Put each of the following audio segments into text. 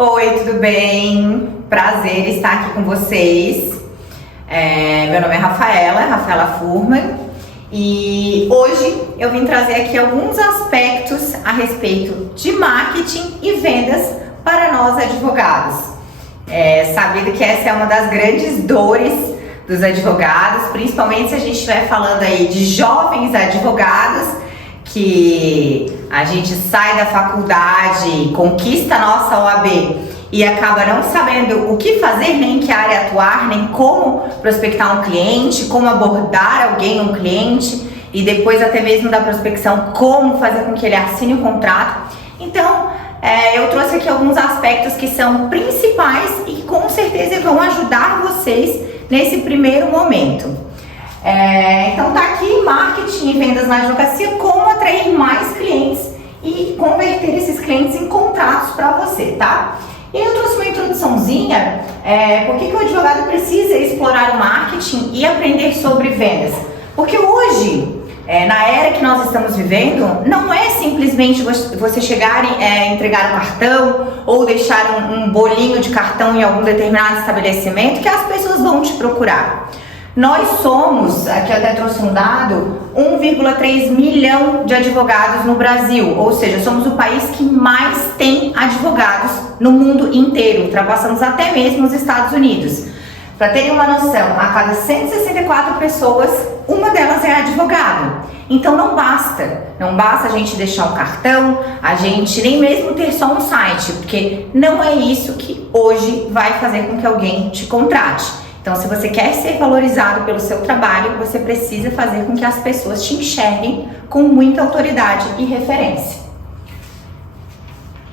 Oi, tudo bem? Prazer estar aqui com vocês. Meu nome é Rafaela Furman, e hoje eu vim trazer aqui alguns aspectos a respeito de marketing e vendas para nós advogados. Sabido que essa é uma das grandes dores dos advogados, principalmente se a gente estiver falando aí de jovens advogados, que a gente sai da faculdade, conquista a nossa OAB e acaba não sabendo o que fazer, nem em que área atuar, nem como prospectar um cliente, como abordar um cliente, e depois até mesmo da prospecção, como fazer com que ele assine o contrato. Então, eu trouxe aqui alguns aspectos que são principais e que com certeza vão ajudar vocês nesse primeiro momento. Então tá aqui, marketing e vendas na advocacia, como atrair mais clientes e converter esses clientes em contratos para você, tá? E eu trouxe uma introduçãozinha, por que o advogado precisa explorar o marketing e aprender sobre vendas? Porque hoje, na era que nós estamos vivendo, não é simplesmente você chegar e entregar um cartão ou deixar um bolinho de cartão em algum determinado estabelecimento que as pessoas vão te procurar. Nós somos, aqui eu até trouxe um dado, 1,3 milhão de advogados no Brasil, ou seja, somos o país que mais tem advogados no mundo inteiro, ultrapassamos até mesmo os Estados Unidos. Para terem uma noção, a cada 164 pessoas, uma delas é advogado. Então não basta a gente deixar um cartão, a gente nem mesmo ter só um site, porque não é isso que hoje vai fazer com que alguém te contrate. Então, se você quer ser valorizado pelo seu trabalho, você precisa fazer com que as pessoas te enxerguem com muita autoridade e referência.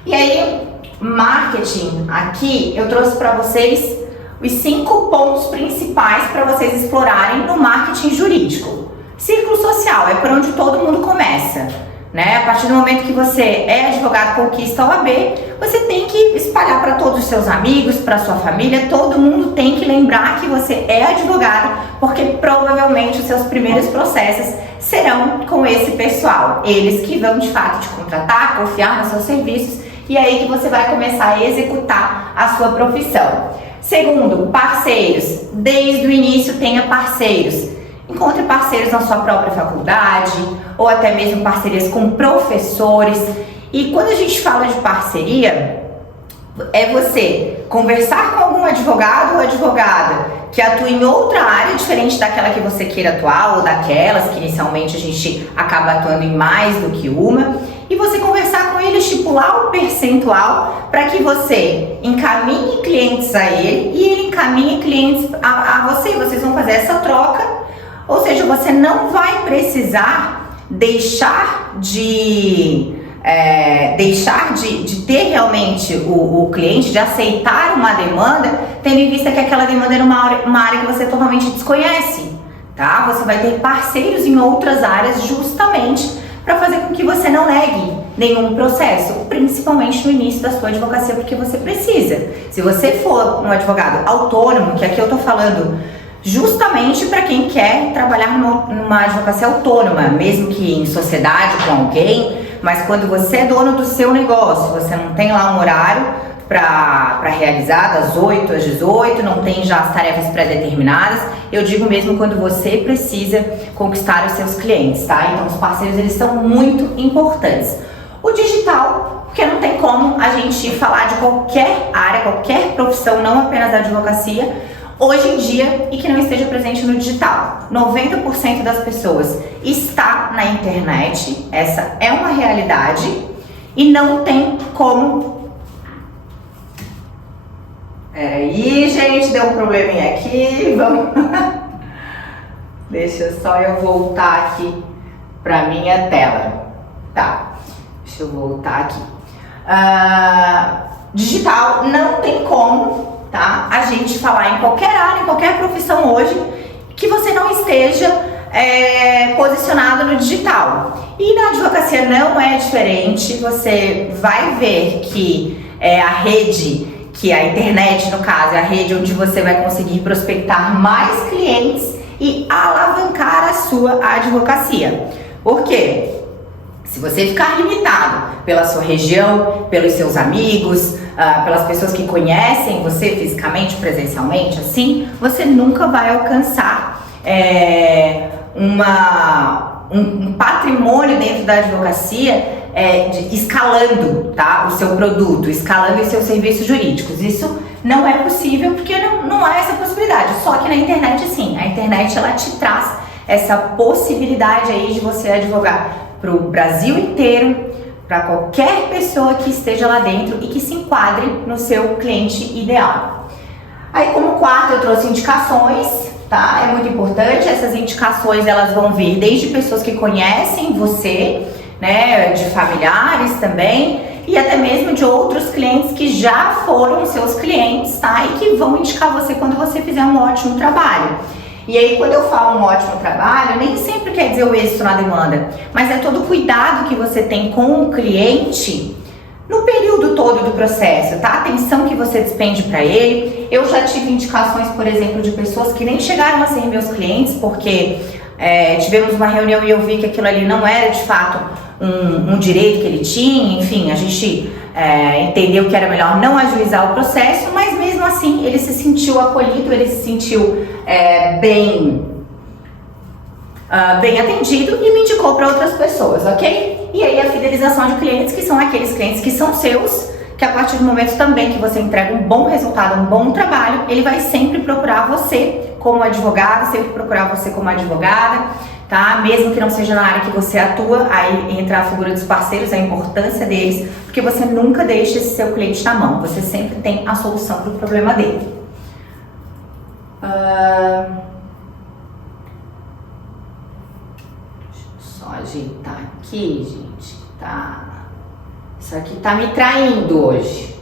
E aí, marketing, aqui eu trouxe para vocês os 5 pontos principais para vocês explorarem no marketing jurídico. Círculo social é por onde todo mundo começa, né? A partir do momento que você é advogado, conquista a OAB, você tem que espalhar para todos os seus amigos, para sua família, todo mundo tem que lembrar que você é advogado, porque provavelmente os seus primeiros processos serão com esse pessoal. Eles que vão de fato te contratar, confiar nos seus serviços, e é aí que você vai começar a executar a sua profissão. Segundo, parceiros. Desde o início tenha parceiros. Encontre parceiros na sua própria faculdade ou até mesmo parcerias com professores. E quando a gente fala de parceria, é você conversar com algum advogado ou advogada que atua em outra área diferente daquela que você queira atuar ou daquelas que inicialmente a gente acaba atuando em mais do que uma, e você conversar com ele, estipular um percentual para que você encaminhe clientes a ele e ele encaminhe clientes a você. Vocês vão fazer essa troca. Ou seja, você não vai precisar deixar de ter realmente o cliente, de aceitar uma demanda, tendo em vista que aquela demanda é uma área que você totalmente desconhece, tá? Você vai ter parceiros em outras áreas justamente para fazer com que você não negue nenhum processo, principalmente no início da sua advocacia, porque você precisa. Se você for um advogado autônomo, que aqui eu tô falando justamente para quem quer trabalhar numa advocacia autônoma, mesmo que em sociedade com alguém, mas quando você é dono do seu negócio, você não tem lá um horário para realizar das 8 às 18, não tem já as tarefas pré-determinadas, eu digo mesmo quando você precisa conquistar os seus clientes, tá? Então os parceiros, eles são muito importantes. O digital, porque não tem como a gente falar de qualquer área, qualquer profissão, não apenas da advocacia, hoje em dia, e que não esteja presente no digital. 90% das pessoas está na internet, essa é uma realidade, e não tem como... Peraí, gente, deu um probleminha aqui, vamos... Deixa só eu voltar aqui para minha tela. Tá, deixa eu voltar aqui. Digital, não tem como... Tá? A gente falar em qualquer área, em qualquer profissão hoje, que você não esteja posicionado no digital. E na advocacia não é diferente, você vai ver que a rede, que a internet no caso, é a rede onde você vai conseguir prospectar mais clientes e alavancar a sua advocacia. Por quê? Se você ficar limitado pela sua região, pelos seus amigos, pelas pessoas que conhecem você fisicamente, presencialmente, assim, você nunca vai alcançar um patrimônio dentro da advocacia escalando, tá, o seu produto, escalando os seus serviços jurídicos. Isso não é possível porque não há essa possibilidade. Só que na internet, sim, a internet ela te traz essa possibilidade aí de você advogar para o Brasil inteiro, para qualquer pessoa que esteja lá dentro e que se enquadre no seu cliente ideal. Aí, como quarto, eu trouxe indicações, tá? É muito importante. Essas indicações elas vão vir desde pessoas que conhecem você, né, de familiares também, e até mesmo de outros clientes que já foram seus clientes, tá? E que vão indicar você quando você fizer um ótimo trabalho. E aí, quando eu falo um ótimo trabalho, nem sempre quer dizer o êxito na demanda, mas é todo o cuidado que você tem com o cliente no período todo do processo, tá? A atenção que você despende para ele. Eu já tive indicações, por exemplo, de pessoas que nem chegaram a ser meus clientes, porque tivemos uma reunião e eu vi que aquilo ali não era de fato um direito que ele tinha, enfim, a gente entendeu que era melhor não ajuizar o processo, mas mesmo assim ele se sentiu acolhido, ele se sentiu bem atendido e me indicou para outras pessoas, ok? E aí a fidelização de clientes, que são aqueles clientes que são seus, que a partir do momento também que você entrega um bom resultado, um bom trabalho, ele vai sempre procurar você como advogado, sempre procurar você como advogada, tá? Mesmo que não seja na área que você atua, aí entra a figura dos parceiros, a importância deles, porque você nunca deixa esse seu cliente na mão, você sempre tem a solução para o problema dele. Deixa eu só ajeitar aqui, gente, tá? Isso aqui tá me traindo hoje.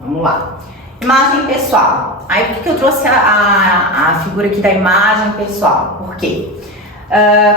Vamos lá. Imagem pessoal. Aí por que eu trouxe a figura aqui da imagem pessoal? Por quê?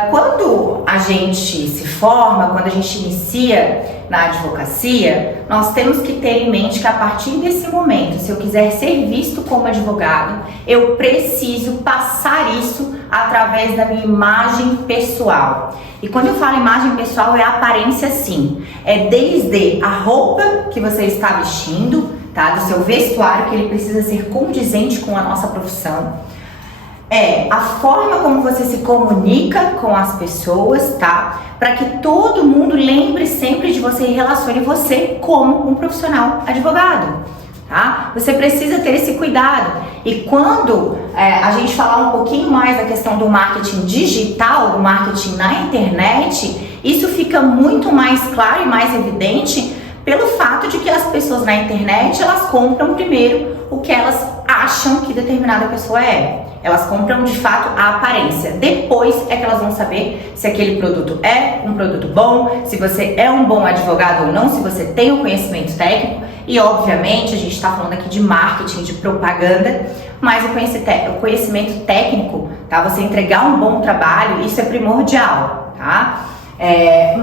Quando a gente se forma, quando a gente inicia na advocacia, nós temos que ter em mente que a partir desse momento, se eu quiser ser visto como advogado, eu preciso passar isso através da minha imagem pessoal. E quando eu falo imagem pessoal, é a aparência sim. É desde a roupa que você está vestindo, tá? Do seu vestuário, que ele precisa ser condizente com a nossa profissão. A forma como você se comunica com as pessoas, tá? Para que todo mundo lembre sempre de você e relacione você como um profissional advogado, tá? Você precisa ter esse cuidado. E quando a gente falar um pouquinho mais da questão do marketing digital, do marketing na internet, isso fica muito mais claro e mais evidente pelo fato de que as pessoas na internet, elas compram primeiro o que elas acham que determinada pessoa é. Elas compram de fato a aparência. Depois é que elas vão saber se aquele produto é um produto bom, se você é um bom advogado ou não, se você tem o conhecimento técnico. E obviamente a gente está falando aqui de marketing, de propaganda, mas o conhecimento técnico, tá? Você entregar um bom trabalho, isso é primordial, tá?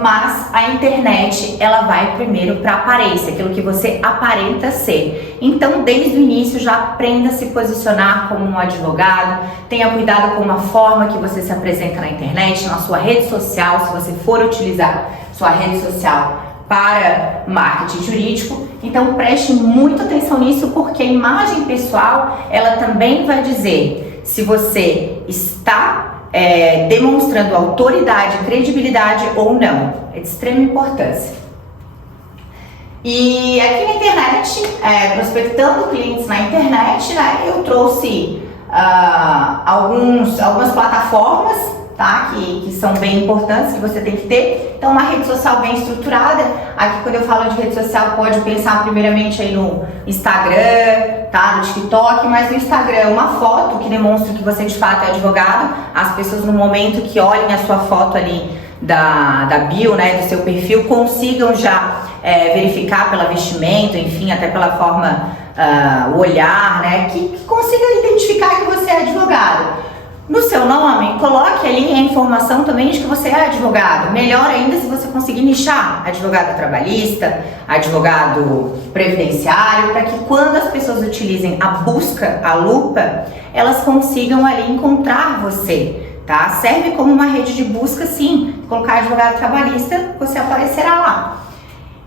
Mas a internet, ela vai primeiro para a aparência, aquilo que você aparenta ser. Então, desde o início, já aprenda a se posicionar como um advogado, tenha cuidado com a forma que você se apresenta na internet, na sua rede social, se você for utilizar sua rede social para marketing jurídico. Então, preste muita atenção nisso, porque a imagem pessoal, ela também vai dizer se você está demonstrando autoridade, credibilidade ou não. É de extrema importância. E aqui na internet, prospectando clientes na internet, né, eu trouxe algumas plataformas, tá, que são bem importantes, que você tem que ter. Então, uma rede social bem estruturada. Aqui, quando eu falo de rede social, pode pensar primeiramente aí no Instagram, tá, no TikTok, mas no Instagram, uma foto que demonstra que você de fato é advogado. As pessoas, no momento que olhem a sua foto ali da bio, né, do seu perfil, consigam já verificar pela vestimenta, enfim, até pela forma, o olhar, né, que consiga identificar que você é advogado. No seu nome, coloque ali a informação também de que você é advogado. Melhor ainda se você conseguir nichar advogado trabalhista, advogado previdenciário, para que quando as pessoas utilizem a busca, a lupa, elas consigam ali encontrar você, tá? Serve como uma rede de busca, sim. Colocar advogado trabalhista, você aparecerá lá.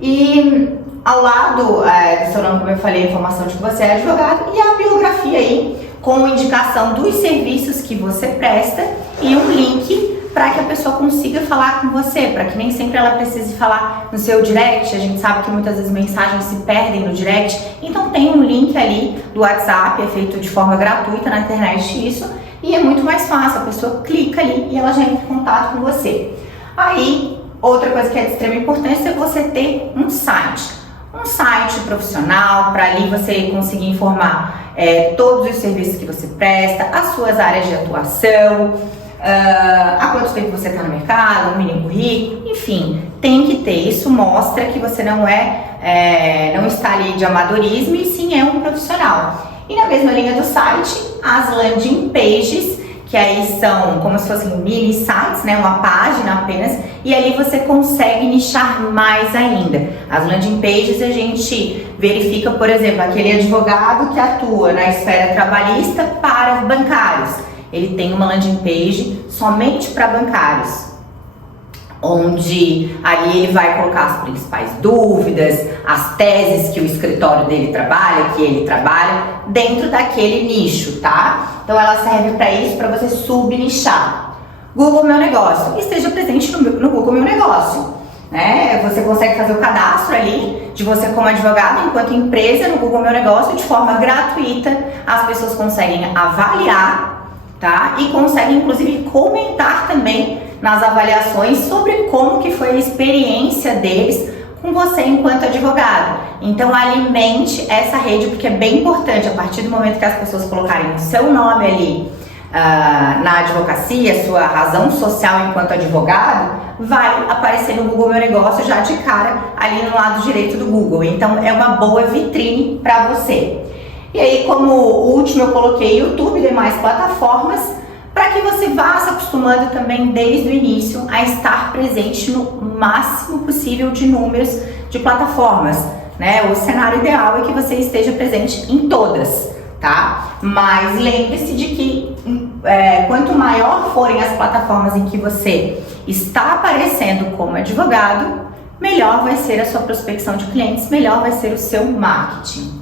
E ao lado do seu nome, como eu falei, a informação de que você é advogado e a biografia aí com indicação dos serviços que você presta e um link para que a pessoa consiga falar com você, para que nem sempre ela precise falar no seu direct. A gente sabe que muitas vezes mensagens se perdem no direct, então tem um link ali do WhatsApp, é feito de forma gratuita na internet isso, e é muito mais fácil, a pessoa clica ali e ela já entra em contato com você. Aí, outra coisa que é de extrema importância é você ter um site profissional, para ali você conseguir informar todos os serviços que você presta, as suas áreas de atuação, há quanto tempo você está no mercado, no mínimo currículo, enfim, tem que ter. Isso mostra que você não está ali de amadorismo e sim é um profissional. E na mesma linha do site, as landing pages, que aí são como se fossem mini sites, né, uma página apenas, e ali você consegue nichar mais ainda. As landing pages a gente verifica, por exemplo, aquele advogado que atua na esfera trabalhista para bancários. Ele tem uma landing page somente para bancários, onde ali ele vai colocar as principais dúvidas, as teses que o escritório dele trabalha, que ele trabalha, dentro daquele nicho, tá? Então ela serve para isso, para você subnichar. Google Meu Negócio, esteja presente no Google Meu Negócio, né? Você consegue fazer o cadastro ali de você como advogado enquanto empresa no Google Meu Negócio de forma gratuita. As pessoas conseguem avaliar, tá? E conseguem inclusive comentar também nas avaliações sobre como que foi a experiência deles com você enquanto advogado. Então alimente essa rede, porque é bem importante. A partir do momento que as pessoas colocarem o seu nome ali na advocacia, sua razão social enquanto advogado, vai aparecer no Google Meu Negócio já de cara ali no lado direito do Google. Então é uma boa vitrine para você. E aí, como último, eu coloquei YouTube e demais plataformas, para que você vá se acostumando também desde o início a estar presente no máximo possível de números de plataformas, né? O cenário ideal é que você esteja presente em todas, tá? Mas lembre-se de que quanto maior forem as plataformas em que você está aparecendo como advogado, melhor vai ser a sua prospecção de clientes, melhor vai ser o seu marketing.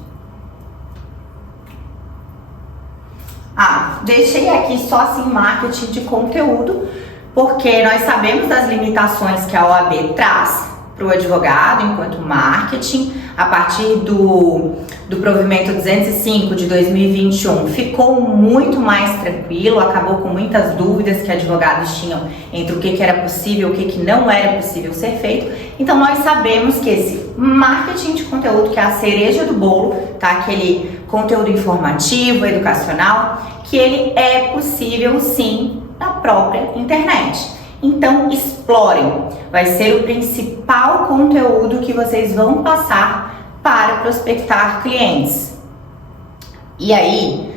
Deixei aqui só assim marketing de conteúdo, porque nós sabemos das limitações que a OAB traz para o advogado enquanto marketing. A partir do provimento 205 de 2021 ficou muito mais tranquilo, acabou com muitas dúvidas que advogados tinham entre o que era possível e o que não era possível ser feito. Então nós sabemos que esse marketing de conteúdo, que é a cereja do bolo, tá? Aquele conteúdo informativo, educacional, que ele é possível sim na própria internet. Então explorem, vai ser o principal conteúdo que vocês vão passar para prospectar clientes. E aí,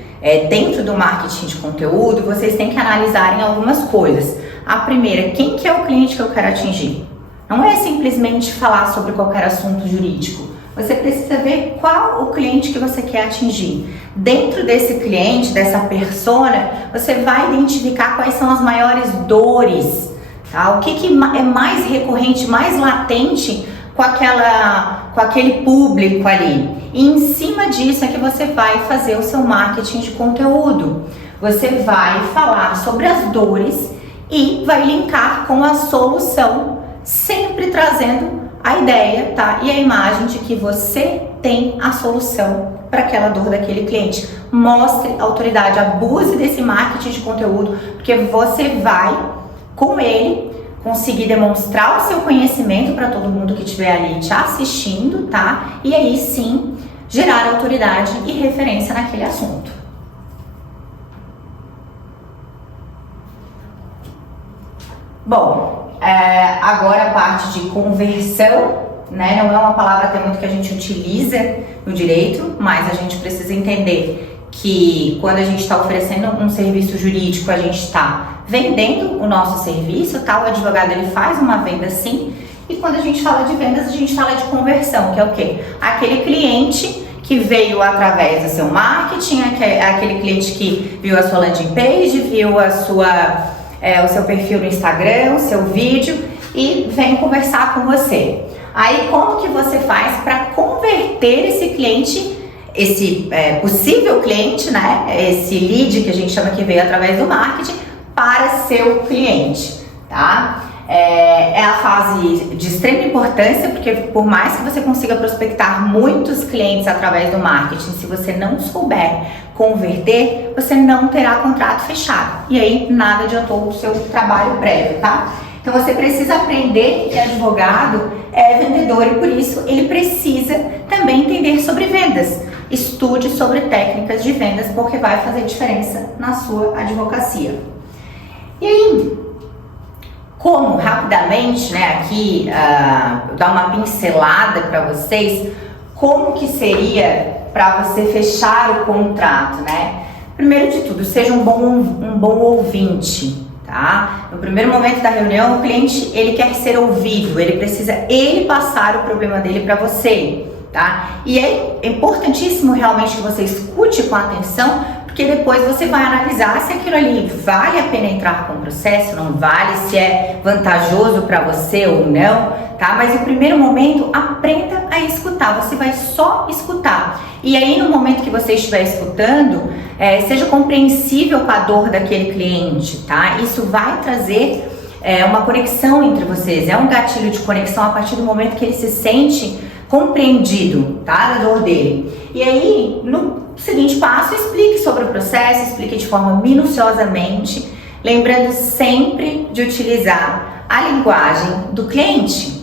dentro do marketing de conteúdo, vocês têm que analisarem algumas coisas. A primeira, quem que é o cliente que eu quero atingir? Não é simplesmente falar sobre qualquer assunto jurídico. Você precisa ver qual o cliente que você quer atingir. Dentro desse cliente, dessa persona, você vai identificar quais são as maiores dores, tá? O que é mais recorrente, mais latente com aquele público ali. E em cima disso é que você vai fazer o seu marketing de conteúdo. Você vai falar sobre as dores e vai linkar com a solução, sempre trazendo a ideia, tá? E a imagem de que você tem a solução para aquela dor daquele cliente. Mostre autoridade, abuse desse marketing de conteúdo, porque você vai, com ele, conseguir demonstrar o seu conhecimento para todo mundo que estiver ali te assistindo, tá? E aí sim, gerar autoridade e referência naquele assunto. Bom, agora a parte de conversão, né? Não é uma palavra até muito que a gente utiliza no direito, mas a gente precisa entender que quando a gente está oferecendo um serviço jurídico, a gente está vendendo o nosso serviço, tá? O advogado ele faz uma venda sim, e quando a gente fala de vendas, a gente fala de conversão, que é o quê? Aquele cliente que veio através do seu marketing, aquele cliente que viu a sua landing page, viu o seu perfil no Instagram, o seu vídeo e vem conversar com você. Aí como que você faz para converter esse cliente, esse possível cliente, né? Esse lead que a gente chama que veio através do marketing para seu cliente, tá? É a fase de extrema importância, porque por mais que você consiga prospectar muitos clientes através do marketing, se você não souber converter, você não terá contrato fechado. E aí nada adiantou o seu trabalho prévio, tá? Então você precisa aprender que advogado é vendedor e por isso ele precisa também entender sobre vendas. Estude sobre técnicas de vendas porque vai fazer diferença na sua advocacia. E aí, como rapidamente, né, aqui dar uma pincelada para vocês, como que seria para você fechar o contrato, né? Primeiro de tudo, seja um bom ouvinte, tá? No primeiro momento da reunião, o cliente, ele quer ser ouvido, ele precisa passar o problema dele para você, tá? E é importantíssimo realmente que você escute com atenção, porque depois você vai analisar se aquilo ali vale a pena entrar com o processo, não vale, se é vantajoso para você ou não, tá? Mas no primeiro momento, aprenda a escutar, você vai só escutar. E aí no momento que você estiver escutando, seja compreensível com a dor daquele cliente, tá? Isso vai trazer uma conexão entre vocês, é um gatilho de conexão a partir do momento que ele se sente compreendido, tá? Da dor dele. E aí, no seguinte passo, explique sobre o processo, explique de forma minuciosamente, lembrando sempre de utilizar a linguagem do cliente.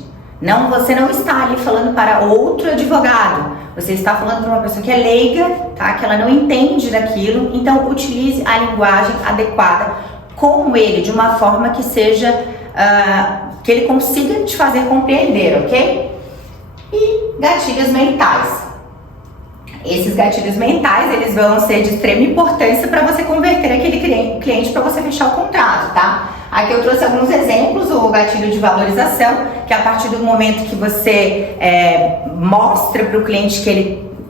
Você não está ali falando para outro advogado, você está falando para uma pessoa que é leiga, tá? Que ela não entende daquilo, então utilize a linguagem adequada com ele, de uma forma que seja, que ele consiga te fazer compreender, ok? E gatilhos mentais. Esses gatilhos mentais, eles vão ser de extrema importância para você converter aquele cliente para você fechar o contrato, tá? Aqui eu trouxe alguns exemplos, o gatilho de valorização, que a partir do momento que você mostra para o cliente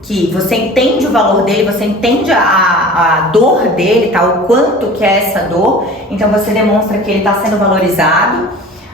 que você entende o valor dele, você entende a dor dele, tá? O quanto que é essa dor, então você demonstra que ele está sendo valorizado.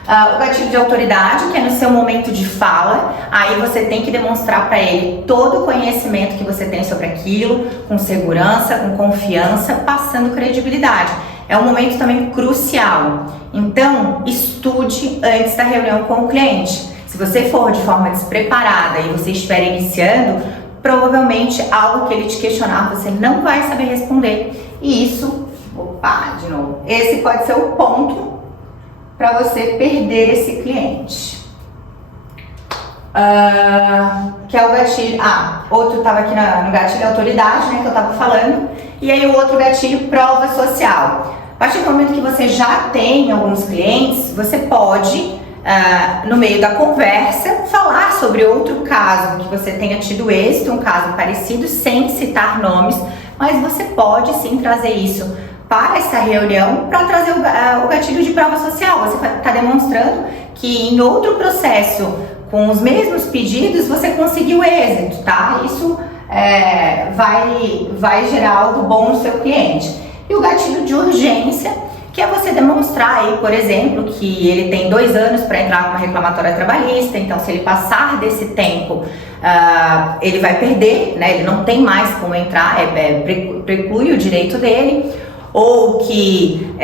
O gatilho de autoridade, que é no seu momento de fala, aí você tem que demonstrar para ele todo o conhecimento que você tem sobre aquilo, com segurança, com confiança, passando credibilidade. É um momento também crucial, então estude antes da reunião com o cliente. Se você for de forma despreparada e você estiver iniciando, provavelmente algo que ele te questionar você não vai saber responder. E isso, de novo, esse pode ser o ponto para você perder esse cliente. Que é o gatilho. Outro estava aqui no gatilho autoridade, né, que eu estava falando. E aí o outro gatilho, prova social. A partir do momento que você já tem alguns clientes, você pode, no meio da conversa, falar sobre outro caso que você tenha tido êxito, um caso parecido, sem citar nomes, mas você pode sim trazer isso para essa reunião, para trazer o gatilho de prova social. Você está demonstrando que em outro processo, com os mesmos pedidos, você conseguiu êxito, tá? Isso vai gerar algo bom no seu cliente. E o gatilho de urgência, que é você demonstrar aí, por exemplo, que ele tem 2 anos para entrar com uma reclamatória trabalhista, então se ele passar desse tempo, ele vai perder, né? Ele não tem mais como entrar, preclui o direito dele. Ou que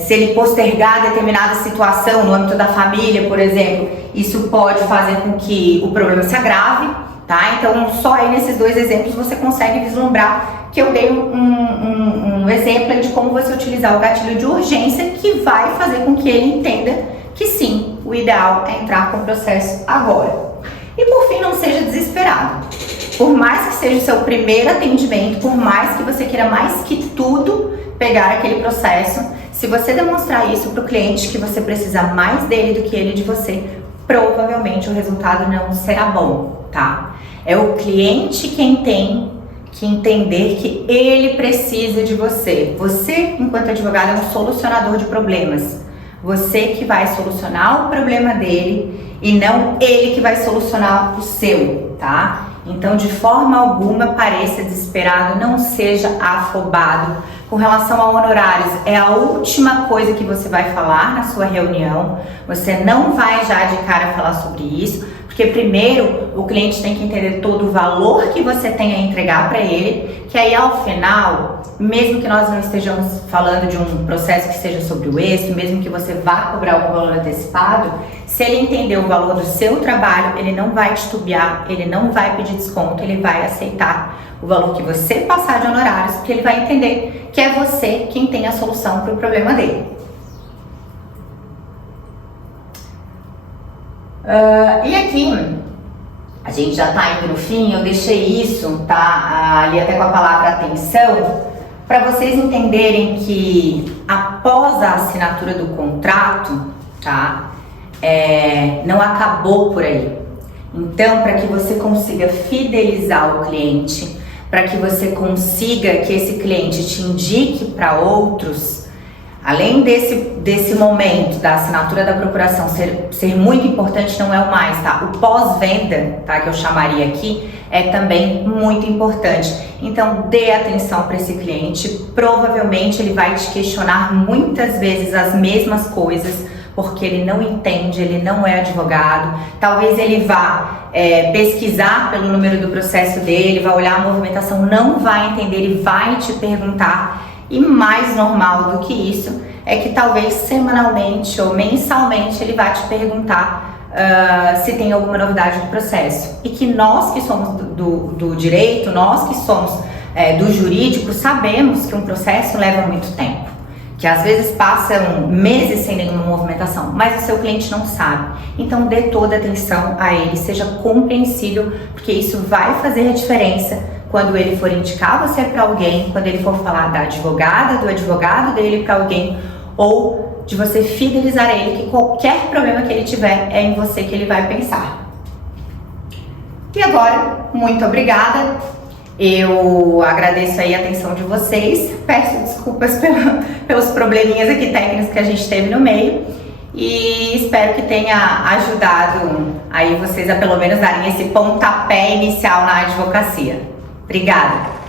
se ele postergar determinada situação no âmbito da família, por exemplo, isso pode fazer com que o problema se agrave, tá? Então, só aí nesses 2 exemplos você consegue vislumbrar que eu dei um exemplo de como você utilizar o gatilho de urgência, que vai fazer com que ele entenda que sim, o ideal é entrar com o processo agora. E por fim, não seja desesperado. Por mais que seja o seu primeiro atendimento, por mais que você queira mais que tudo pegar aquele processo, se você demonstrar isso para o cliente, que você precisa mais dele do que ele de você, provavelmente o resultado não será bom, tá? É o cliente quem tem que entender que ele precisa de você. Você, enquanto advogado, é um solucionador de problemas. Você que vai solucionar o problema dele e não ele que vai solucionar o seu, tá? Então, de forma alguma, pareça desesperado, não seja afobado. Com relação a honorários, é a última coisa que você vai falar na sua reunião. Você não vai já de cara falar sobre isso. Porque primeiro o cliente tem que entender todo o valor que você tem a entregar para ele, que aí ao final, mesmo que nós não estejamos falando de um processo que seja sobre o êxito, mesmo que você vá cobrar algum valor antecipado, se ele entender o valor do seu trabalho, ele não vai titubear, ele não vai pedir desconto, ele vai aceitar o valor que você passar de honorários, porque ele vai entender que é você quem tem a solução para o problema dele. E aqui, a gente já está indo no fim, eu deixei isso, tá? Ali até com a palavra atenção, para vocês entenderem que após a assinatura do contrato, tá? Não acabou por aí. Então, para que você consiga fidelizar o cliente, para que você consiga que esse cliente te indique para outros, além desse momento da assinatura da procuração ser muito importante, não é o mais, tá? O pós-venda, tá? Que eu chamaria aqui, é também muito importante. Então, dê atenção para esse cliente. Provavelmente ele vai te questionar muitas vezes as mesmas coisas, porque ele não entende, ele não é advogado. Talvez ele vá pesquisar pelo número do processo dele, vai olhar a movimentação, não vai entender, ele vai te perguntar. E mais normal do que isso é que talvez semanalmente ou mensalmente ele vai te perguntar se tem alguma novidade do processo. E que nós que somos do direito, nós que somos do jurídico, sabemos que um processo leva muito tempo. Que às vezes passam meses sem nenhuma movimentação, mas o seu cliente não sabe. Então dê toda a atenção a ele, seja compreensível, porque isso vai fazer a diferença quando ele for indicar você para alguém, quando ele for falar da advogada, do advogado dele para alguém, ou de você fidelizar ele, que qualquer problema que ele tiver é em você que ele vai pensar. E agora, muito obrigada. Eu agradeço aí a atenção de vocês, peço desculpas pelos probleminhas aqui técnicos que a gente teve no meio e espero que tenha ajudado aí vocês a pelo menos darem esse pontapé inicial na advocacia. Obrigada!